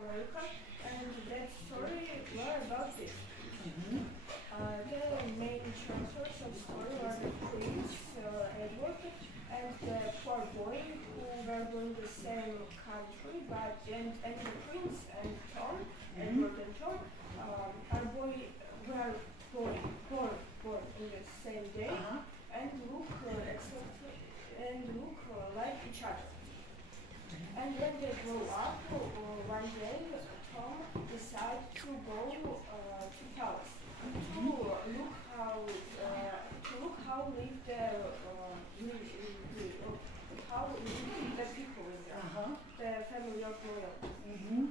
America, and that story were about this. The main characters of the story were the prince Edward and the poor boy who were born in the same country, but and the prince and Tom, Edward and Tom, are were born in the same day and look like each other. And when they grow up, one day Tom decides to go to palace to look how live the people in there, the family of royalty.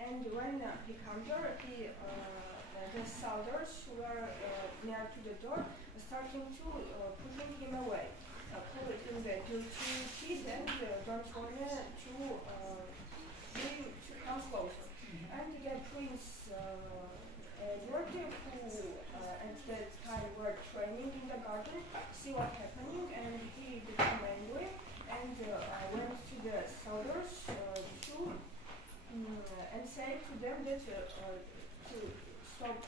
And when he comes there, the soldiers who were near to the door starting to pushing him away. Calling him the dirty kid and don't want to come closer. And the prince Edward, who at that time were training in the garden, see what's happening, and he became angry and went to the soldiers and say to them that to stop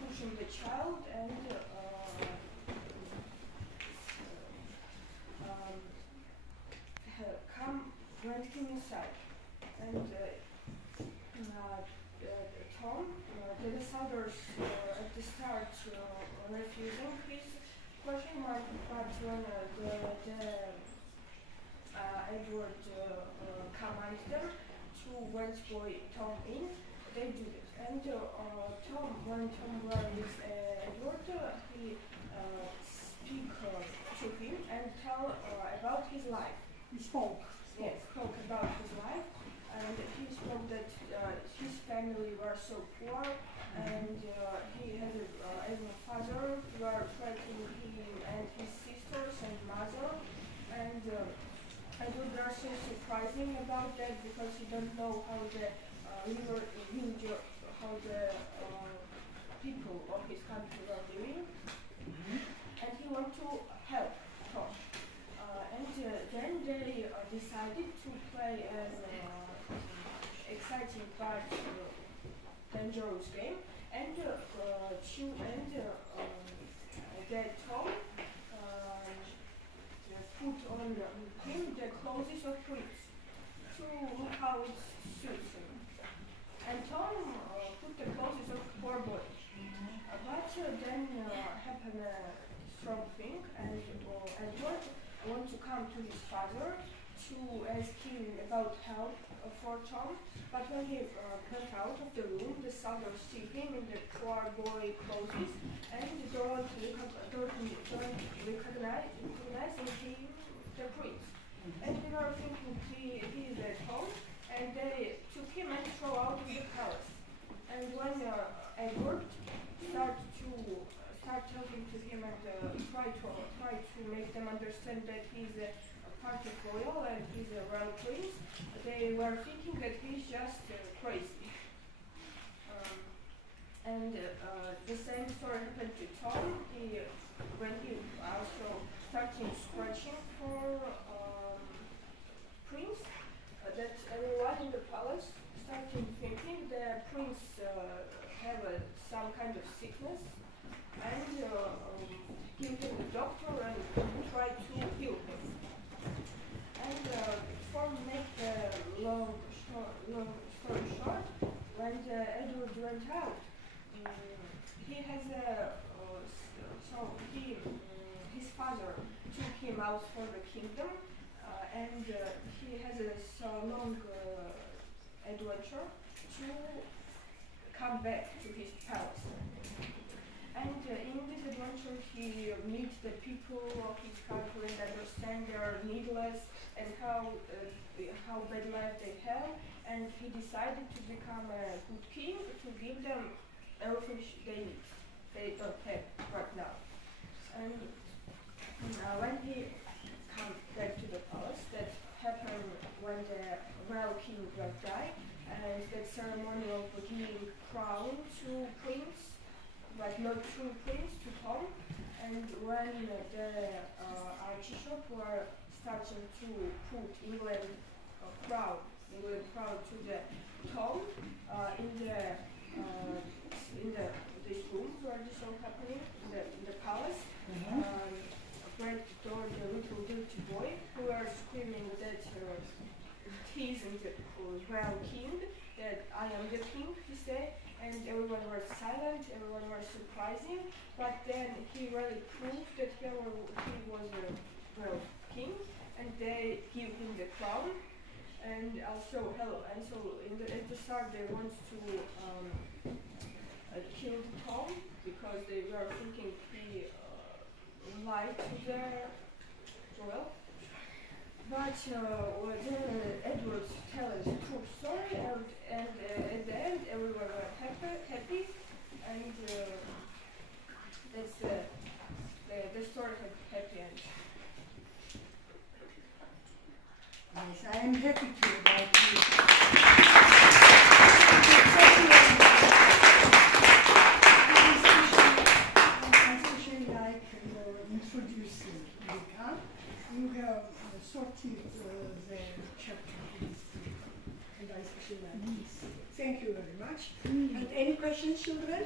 pushing the child and went him inside. And Tom, the soldiers at the start refusing his question, but when Edward commanded them to went boy Tom in, they did it. And when Tom was with Edward, he speak to him and tell about his life. He spoke. Yes, spoke about his life, and he spoke that his family were so poor, and he had a father who were fighting him and his sisters and mother, and Edward was so surprising about that because he don't know how the people of his country were living, and he wanted to help Tom. And then they decided to play an exciting but dangerous game, and that Tom put on him the clothes of prince to look how it suits him. And Tom put the clothes of poor boy. But then happened a strong thing, and Edward want to come to his father to ask him about help for Tom, but when he went out of the room, the soldiers see him in the poor boy clothes and don't recognize him the prince. And they were thinking he is at home, and they took him and throw out of the palace. And when Edward start talking to him and try to make them understand that he's a part of royal and he's a royal prince, they were thinking that he's just crazy. And the same story happened to Tom. When he also started scratching for prince, that everyone in the palace started thinking the prince have some kind of sickness, and give him the doctor and try to heal him. And for make the long story short, when Edward went out, his father took him out for the kingdom, and he has a so long adventure to come back to his palace. And in this adventure, he meets the people of his country and understand their needless and how bad life they have. And he decided to become a good king to give them everything they need. They don't have right now. And when he comes back to the palace, that happened when the royal king will die, and that ceremony of giving crown to prince, but not true prince, to Tom. And when the archbishop were starting to put England crown England proud to the Tom in this room where this all happening in the palace. Right door, the little dirty boy who are screaming that he's the real king, that I am the king, he said, and everyone was silent, everyone was surprising, but then he really proved that he was a real king, and they give him the crown, and also at the start they want to kill Tom because they were thinking he lied to the royal. But Edward tells the true story, and at the end everyone was happy, and that's the story had a happy end. Yes, I am happy to about you. I especially like your introducing Luca. You have sorted the chapter, and I especially like this. Thank you very much. And any questions, children?